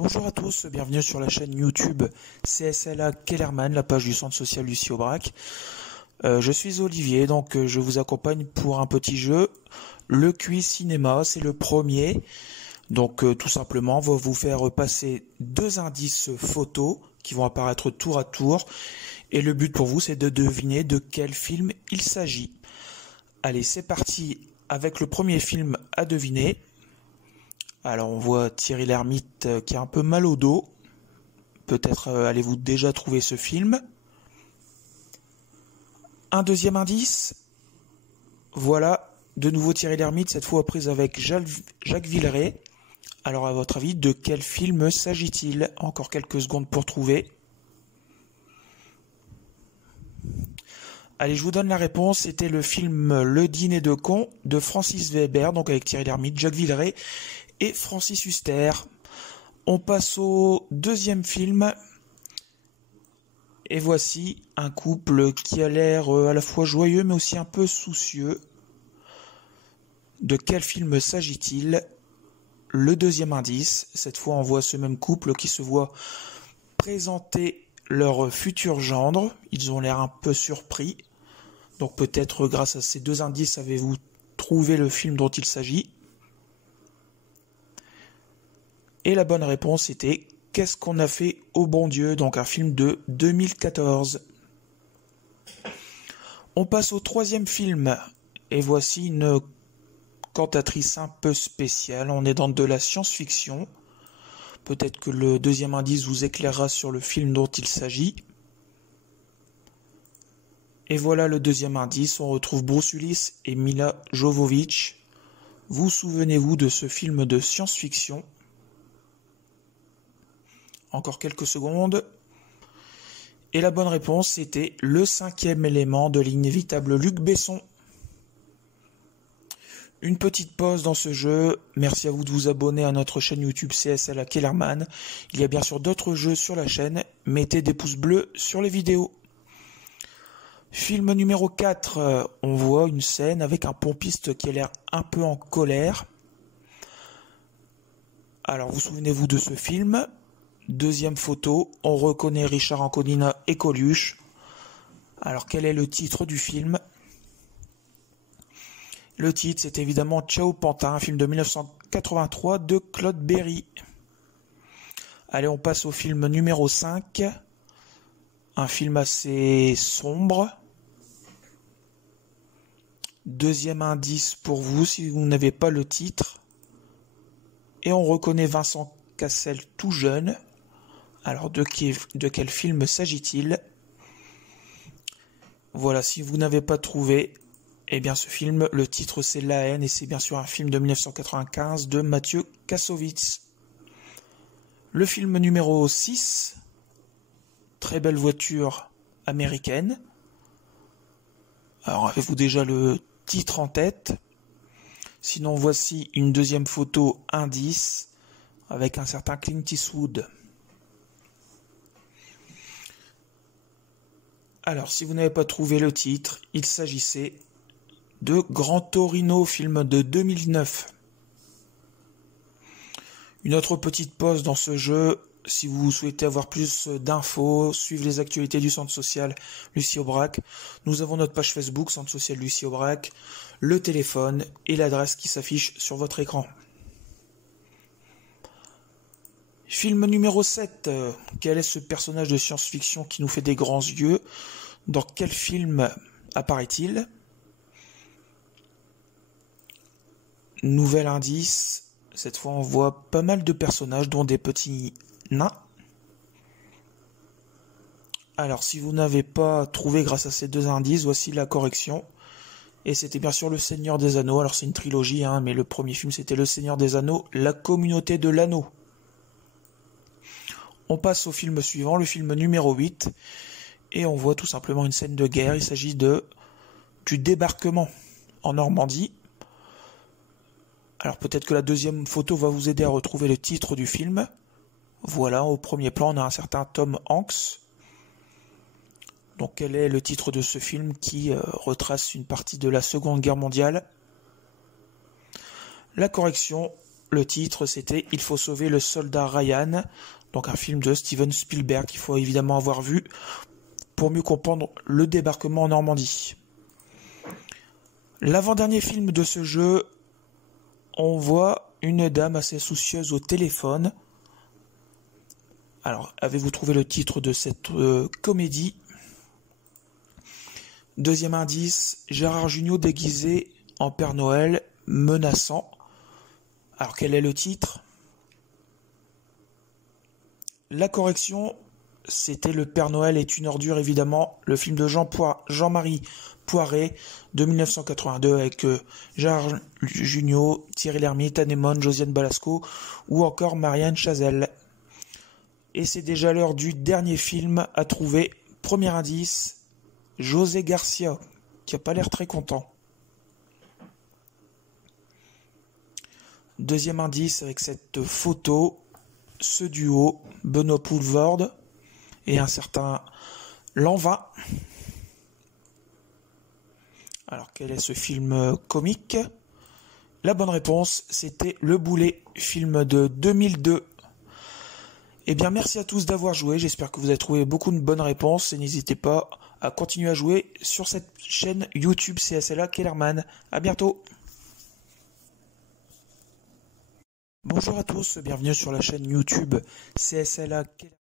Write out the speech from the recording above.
Bonjour à tous, bienvenue sur la chaîne YouTube CSLA Kellerman, la page du centre social Lucie Aubrac. Je suis Olivier, donc je vous accompagne pour un petit jeu, le quiz cinéma, c'est le premier. Donc tout simplement, on va vous faire passer deux indices photos qui vont apparaître tour à tour. Et le but pour vous, c'est de deviner de quel film il s'agit. Allez, c'est parti avec le premier film à deviner. Alors on voit Thierry Lhermitte qui a un peu mal au dos. Peut-être allez-vous déjà trouver ce film. Un deuxième indice. Voilà, de nouveau Thierry Lhermitte, cette fois prise avec Jacques Villeray. Alors à votre avis, de quel film s'agit-il? Encore quelques secondes pour trouver. Allez, je vous donne la réponse. C'était le film Le Dîner de cons de Francis Weber, donc avec Thierry Lhermitte, Jacques Villeray et Francis Huster. On passe au deuxième film. Et voici un couple qui a l'air à la fois joyeux mais aussi un peu soucieux. De quel film s'agit-il? Le deuxième indice. Cette fois, on voit ce même couple qui se voit présenter leur futur gendre. Ils ont l'air un peu surpris. Donc peut-être grâce à ces deux indices avez-vous trouvé le film dont il s'agit. Et la bonne réponse était « Qu'est-ce qu'on a fait au bon Dieu ?» Donc un film de 2014. On passe au troisième film. Et voici une cantatrice un peu spéciale. On est dans de la science-fiction. Peut-être que le deuxième indice vous éclairera sur le film dont il s'agit. Et voilà le deuxième indice. On retrouve Bruce Willis et Mila Jovovich. Vous souvenez-vous de ce film de science-fiction ? Encore quelques secondes. Et la bonne réponse, c'était Le cinquième élément de l'inévitable Luc Besson. Une petite pause dans ce jeu. Merci à vous de vous abonner à notre chaîne YouTube CSLA Kellerman. Il y a bien sûr d'autres jeux sur la chaîne. Mettez des pouces bleus sur les vidéos. Film numéro 4. On voit une scène avec un pompiste qui a l'air un peu en colère. Alors, vous souvenez-vous de ce film ? Deuxième photo, on reconnaît Richard Anconina et Coluche. Alors quel est le titre du film? Le titre, c'est évidemment Ciao Pantin, un film de 1983 de Claude Berry. Allez, on passe au film numéro 5. Un film assez sombre. Deuxième indice pour vous si vous n'avez pas le titre. Et on reconnaît Vincent Cassel tout jeune. Alors, de quel film s'agit-il? Voilà, si vous n'avez pas trouvé, eh bien ce film, le titre c'est La haine, et c'est bien sûr un film de 1995 de Mathieu Kassovitz. Le film numéro 6, très belle voiture américaine. Alors, avez-vous déjà le titre en tête? Sinon, voici une deuxième photo indice avec un certain Clint Eastwood. Alors, si vous n'avez pas trouvé le titre, il s'agissait de Grand Torino, film de 2009. Une autre petite pause dans ce jeu. Si vous souhaitez avoir plus d'infos, suivre les actualités du centre social Lucie Aubrac, nous avons notre page Facebook, centre social Lucie Aubrac, le téléphone et l'adresse qui s'affiche sur votre écran. Film numéro 7. Quel est ce personnage de science-fiction qui nous fait des grands yeux? Dans quel film apparaît-il? Nouvel indice. Cette fois, on voit pas mal de personnages, dont des petits nains. Alors, si vous n'avez pas trouvé grâce à ces deux indices, voici la correction. Et c'était bien sûr Le Seigneur des Anneaux. Alors, c'est une trilogie, mais le premier film, c'était Le Seigneur des Anneaux, La Communauté de l'Anneau. On passe au film suivant, le film numéro 8, et on voit tout simplement une scène de guerre. Il s'agit du débarquement en Normandie. Alors peut-être que la deuxième photo va vous aider à retrouver le titre du film. Voilà, au premier plan, on a un certain Tom Hanks. Donc quel est le titre de ce film qui retrace une partie de la Seconde Guerre mondiale? La correction, Le titre, c'était Il faut sauver le soldat Ryan, donc un film de Steven Spielberg qu'il faut évidemment avoir vu pour mieux comprendre le débarquement en Normandie. L'avant-dernier film de ce jeu, on voit une dame assez soucieuse au téléphone. Alors, avez-vous trouvé le titre de cette comédie? Deuxième indice, Gérard Jugnot déguisé en Père Noël, menaçant. Alors, quel est le titre? La correction, c'était Le Père Noël est une ordure, évidemment, le film de Jean-Marie Poiret de 1982 avec Gérard Jugnot, Thierry Lhermitte, Anémone, Josiane Balasco ou encore Marianne Chazelle. Et c'est déjà l'heure du dernier film à trouver. Premier indice, José Garcia, qui a pas l'air très content. Deuxième indice avec cette photo, ce duo, Benoît Poelvoorde et un certain Lanvin. Alors quel est ce film comique? La bonne réponse, c'était Le Boulet, film de 2002. Eh bien, merci à tous d'avoir joué. J'espère que vous avez trouvé beaucoup de bonnes réponses et n'hésitez pas à continuer à jouer sur cette chaîne YouTube CSLA Kellerman. À bientôt. Bonjour à tous, bienvenue sur la chaîne YouTube CSLA Kellerman.